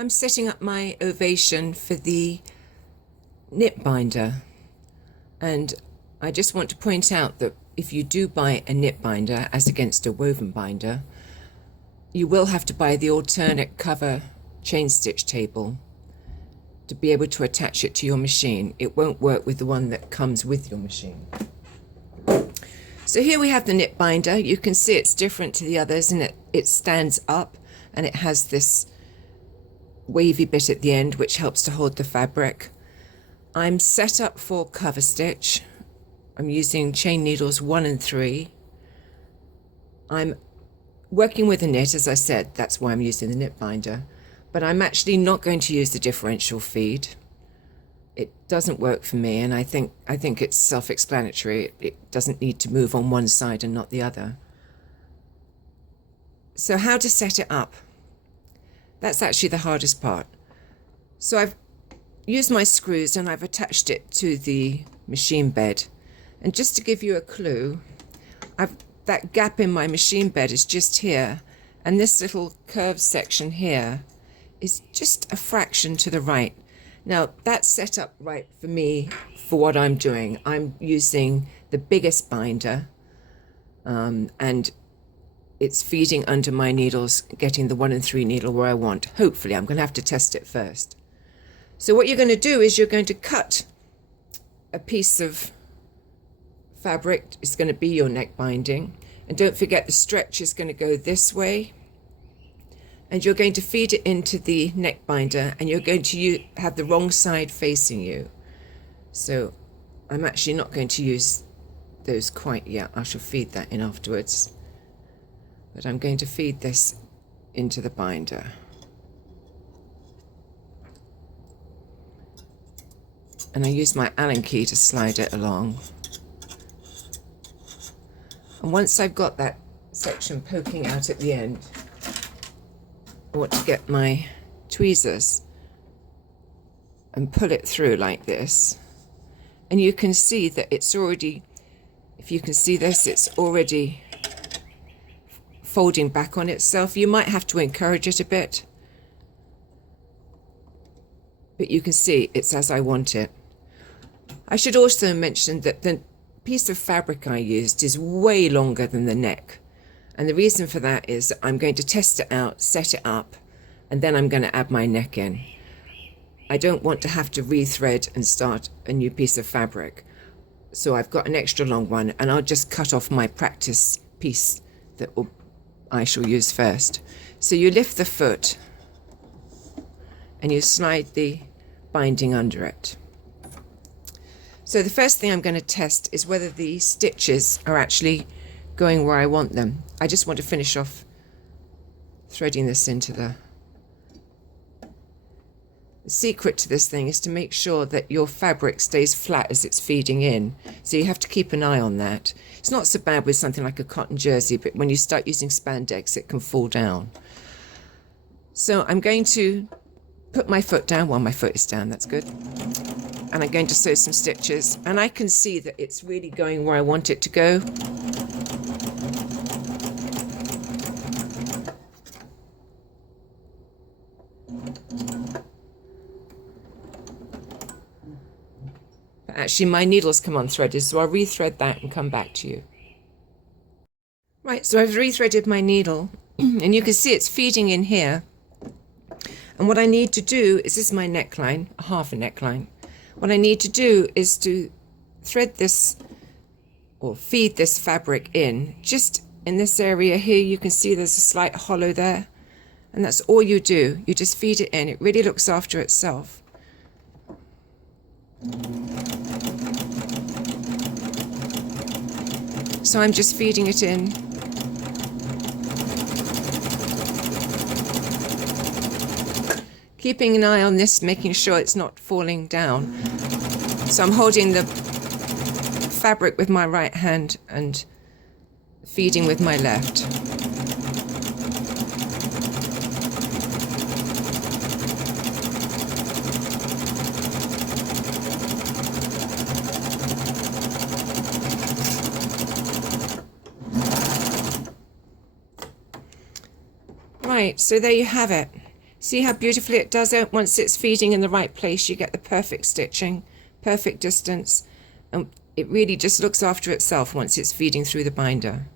I'm setting up my ovation for the knit binder, and I just want to point out that if you do buy a knit binder as against a woven binder, you will have to buy the alternate cover chain stitch table to be able to attach it to your machine. It won't work with the one that comes with your machine. So here we have the knit binder. You can see it's different to the others, and it stands up and it has this wavy bit at the end which helps to hold the fabric. I'm set up for cover stitch. I'm using chain needles 1 and 3. I'm working with a knit, as I said, that's why I'm using the knit binder, but I'm actually not going to use the differential feed. It doesn't work for me, and I think it's self-explanatory. It doesn't need to move on one side and not the other. So how to set it up? That's actually the hardest part. So I've used my screws and I've attached it to the machine bed. And just to give you a clue, that gap in my machine bed is just here, and this little curved section here is just a fraction to the right. Now that's set up right for me for what I'm doing. I'm using the biggest binder, and it's feeding under my needles, getting the 1 and 3 needle where I want. Hopefully, I'm going to have to test it first. So what you're going to do is you're going to cut a piece of fabric. It's going to be your neck binding. And don't forget, the stretch is going to go this way. And you're going to feed it into the neck binder, and you're going to have the wrong side facing you. So I'm actually not going to use those quite yet. I shall feed that in afterwards. But I'm going to feed this into the binder. And I use my Allen key to slide it along. And once I've got that section poking out at the end, I want to get my tweezers and pull it through like this. And you can see that it's already, if you can see this, it's already folding back on itself. You might have to encourage it a bit, but you can see it's as I want it. I should also mention that the piece of fabric I used is way longer than the neck, and the reason for that is I'm going to test it out, set it up, and then I'm going to add my neck in. I don't want to have to rethread and start a new piece of fabric, so I've got an extra long one, and I'll just cut off my practice piece that I shall use first. So you lift the foot and you slide the binding under it. So the first thing I'm going to test is whether the stitches are actually going where I want them. I just want to finish off threading this into the secret to this thing is to make sure that your fabric stays flat as it's feeding in. So you have to keep an eye on that. It's not so bad with something like a cotton jersey, but when you start using spandex, it can fall down. So I'm going to put my foot down. Well, my foot is down, that's good. And I'm going to sew some stitches, and I can see that it's really going where I want it to go. But actually my needle's come unthreaded, so I'll rethread that and come back to you. Right, so I've rethreaded my needle and you can see it's feeding in here. And what I need to do is, this is my neckline, half a neckline. What I need to do is to thread this or feed this fabric in just in this area here. You can see there's a slight hollow there, and that's all you do. You just feed it in. It really looks after itself. So I'm just feeding it in. Keeping an eye on this, making sure it's not falling down. So I'm holding the fabric with my right hand and feeding with my left. Right, so there you have it. See how beautifully it does it? Once it's feeding in the right place, you get the perfect stitching, perfect distance, and it really just looks after itself once it's feeding through the binder.